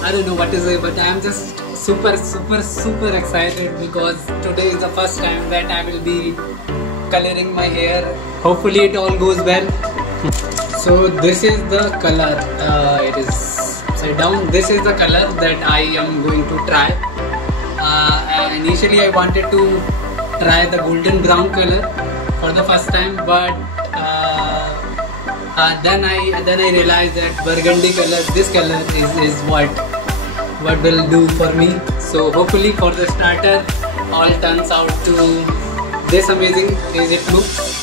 I don't know what to say, but I am just super excited because today is the first time that I will be coloring my hair. Hopefully it all goes well. So this is the color, it is upside down. This is the color that I am going to try. Initially I wanted to try the golden brown color for the first time, but then I realized that burgundy color, this color is what will do for me. So hopefully for the starter all turns out to this amazing as it looks.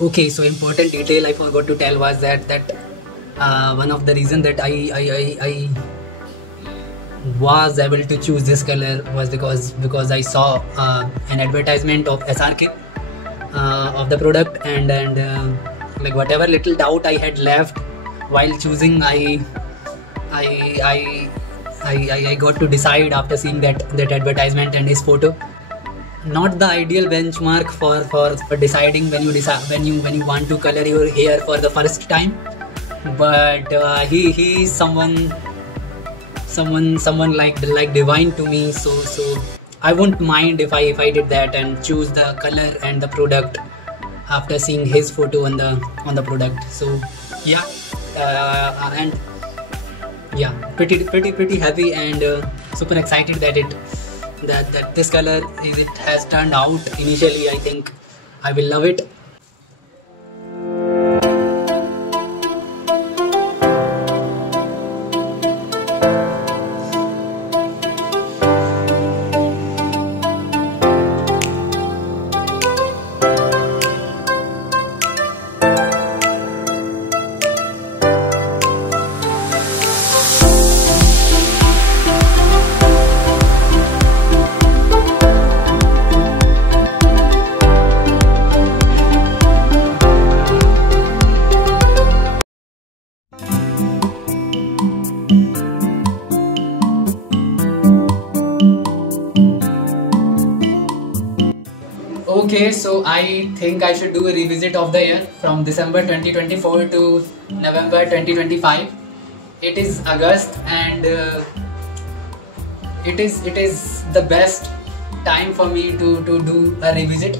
Okay, so important detail I forgot to tell was that one of the reason that I was able to choose this color was because I saw an advertisement of SRK of the product, and like whatever little doubt I had left while choosing, I got to decide after seeing that advertisement and his photo. Not the ideal benchmark for deciding when you want to color your hair for the first time, but he is someone like divine to me. So I won't mind if I did that and choose the color and the product after seeing his photo on the product. So yeah, and yeah, pretty happy and super excited that this color it has turned out. Initially I think I will love it. Okay, so I think I should do a revisit of the year from December 2024 to November 2025. It is August, and it is the best time for me to do a revisit,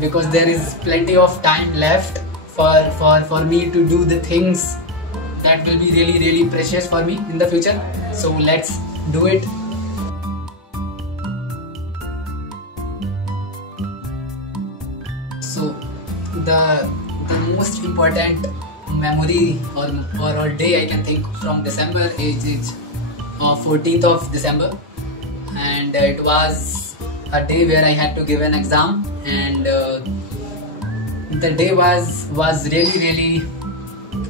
because there is plenty of time left for me to do the things that will be really precious for me in the future. So let's do it. So the most important memory or day I can think from December is 14th of December, and it was a day where I had to give an exam, and the day was really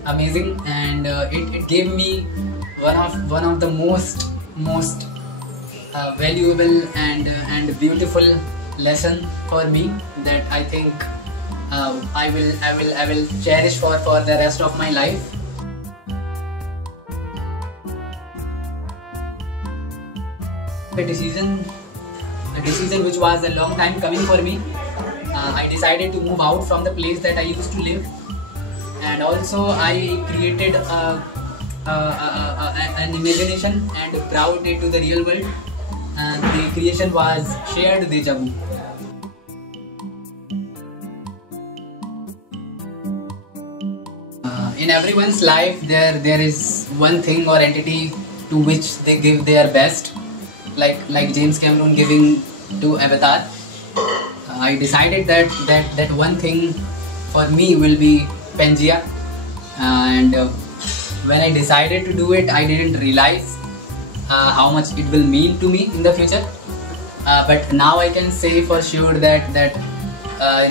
amazing, and it gave me one of the most valuable and beautiful lesson for me that I think I will cherish for the rest of my life. A decision which was a long time coming for me. I decided to move out from the place that I used to live, and also I created an imagination and brought it to the real world, and the creation was shared deja vu. In everyone's life there is one thing or entity to which they give their best, like James Cameron giving to Avatar. I decided that one thing for me will be Pangea, and when I decided to do it, I didn't realize how much it will mean to me in the future. But now I can say for sure that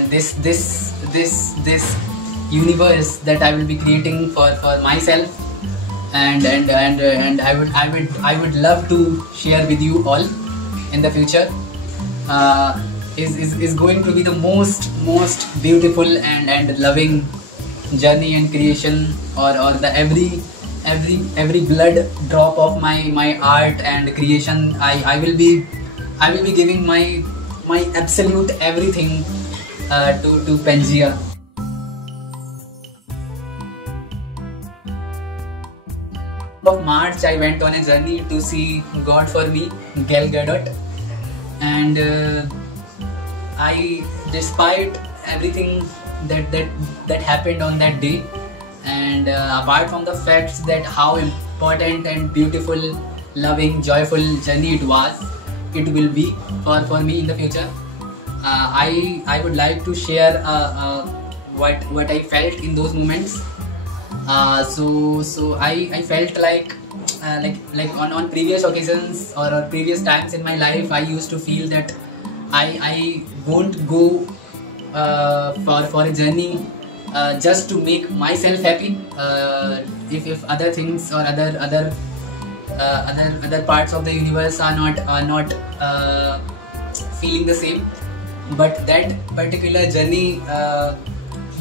this universe that I will be creating for myself, and I would love to share with you all in the future, is going to be the most beautiful and loving journey and creation, or the every blood drop of my art and creation. I will be giving my absolute everything to Pangea. Of March, I went on a journey to see God for Me, Gal Gadot, and despite everything that happened on that day, and apart from the facts that how important and beautiful, loving, joyful journey it will be for me in the future, I would like to share what I felt in those moments. So I felt like on previous occasions or previous times in my life, I used to feel that I won't go for a journey just to make myself happy. If other things or other parts of the universe are not feeling the same, but that particular journey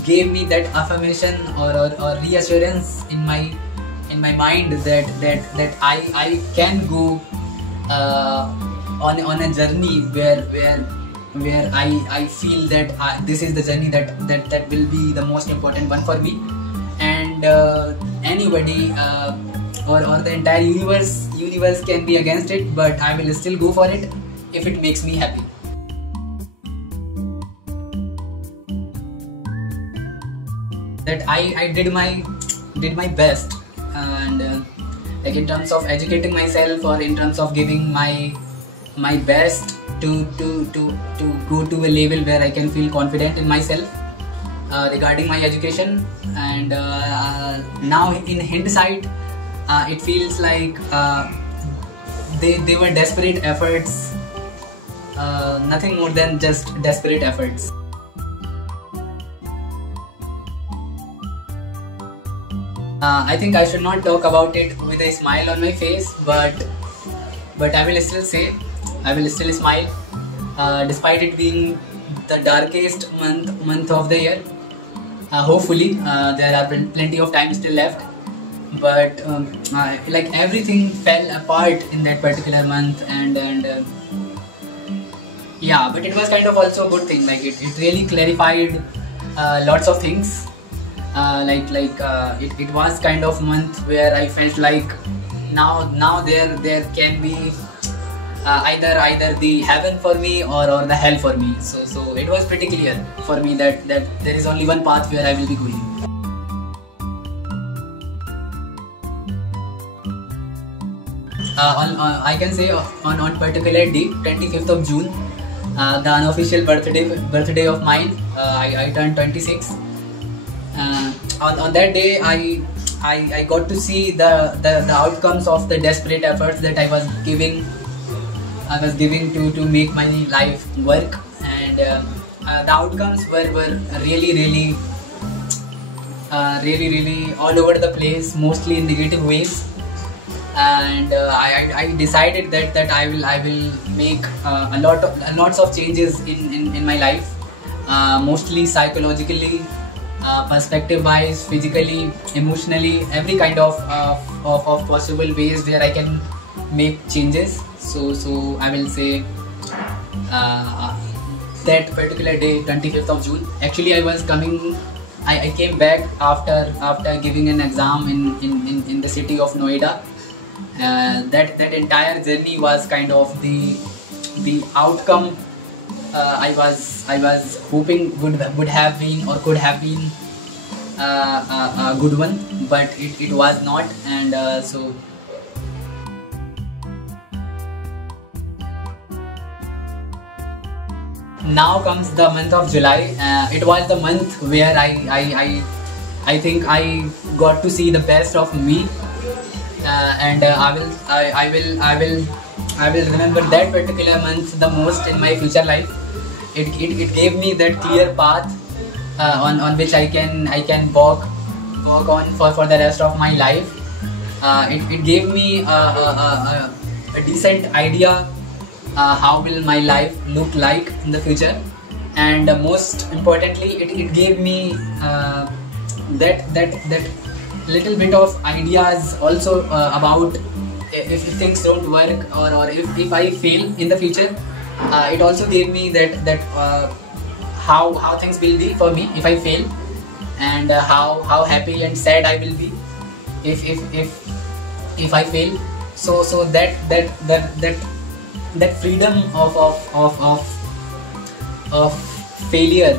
gave me that affirmation or reassurance in my mind that I can go on a journey where I feel that this is the journey that will be the most important one for me, and anybody or the entire universe can be against it, but I will still go for it if it makes me happy. That I did my best, and like in terms of educating myself or in terms of giving my best to go to a level where I can feel confident in myself regarding my education. And now in hindsight, it feels like they were desperate efforts, nothing more than just desperate efforts. I think I should not talk about it with a smile on my face, but I will still say, I will still smile, despite it being the darkest month of the year. Hopefully, there are plenty of time still left, but like everything fell apart in that particular month, and yeah, but it was kind of also a good thing. Like it really clarified lots of things. It was kind of month where I felt like now there can be either the heaven for me or the hell for me. So it was pretty clear for me that there is only one path where I will be going. I can say on particular day, 25th of June, the unofficial birthday of mine, I turned 26. On that day, I got to see the outcomes of the desperate efforts that I was giving to make my life work, and the outcomes were really all over the place, mostly in negative ways. And I decided that I will make lots of changes in my life, mostly psychologically, perspective wise, physically, emotionally, every kind of possible ways where I can make changes. So I will say that particular day, 25th of June, actually I came back after giving an exam in the city of Noida. That entire journey was kind of the outcome I was hoping would have been or could have been a good one, but it was not, and so now comes the month of July. It was the month where I think I got to see the best of me, and I will remember that particular month the most in my future life. It gave me that clear path on which I can walk on for the rest of my life. It gave me a decent idea how will my life look like in the future, and most importantly, it gave me that little bit of ideas also about if things don't work, or if I fail in the future. It also gave me that how things will be for me if I fail, and how happy and sad I will be if I fail. So that freedom of failure,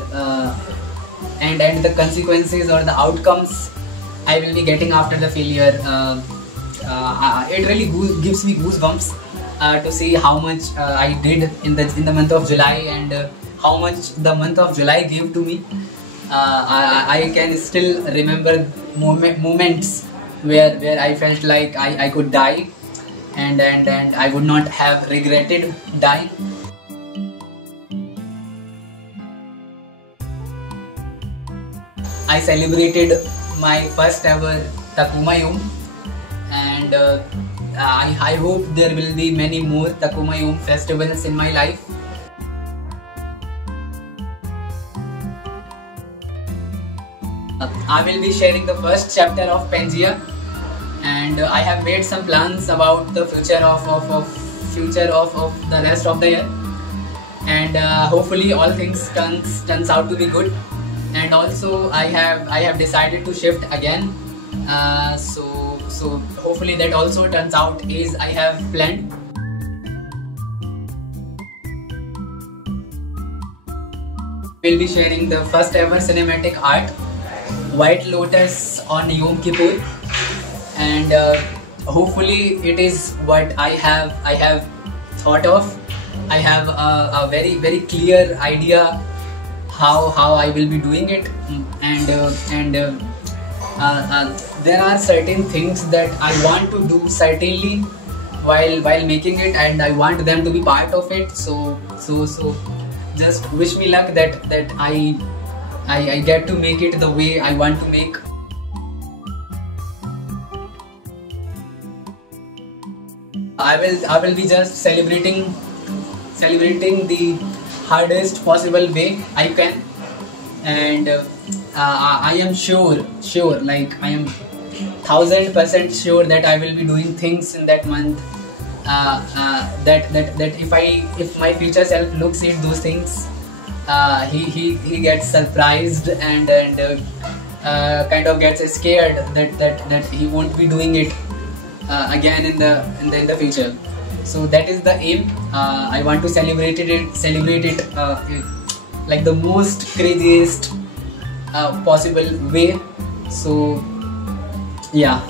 and the consequences or the outcomes I will be getting after the failure, it really gives me goosebumps to see how much I did in the month of July, and how much the month of July gave to me. I can still remember moments where I felt like I could die, and I would not have regretted dying. I celebrated my first ever Takuma Yom, and I hope there will be many more Takuma Yom festivals in my life. I will be sharing the first chapter of Pangea, and I have made some plans about the future of the rest of the year, and hopefully all things turns out to be good. And also I have decided to shift again, so hopefully that also turns out as I have planned. We'll be sharing the first ever cinematic art, White Lotus on Yom Kippur, and hopefully it is what I have thought of. I have a very clear idea how I will be doing it, and there are certain things that I want to do certainly while making it, and I want them to be part of it. So just wish me luck that I get to make it the way I want to make. I will be just celebrating the hardest possible way I can, and I am sure, like I am 1000% sure that I will be doing things in that month that if my future self looks at those things, he gets surprised, and kind of gets scared that he won't be doing it again in the future. So that is the aim. I want to celebrate it like the most craziest possible way. So yeah.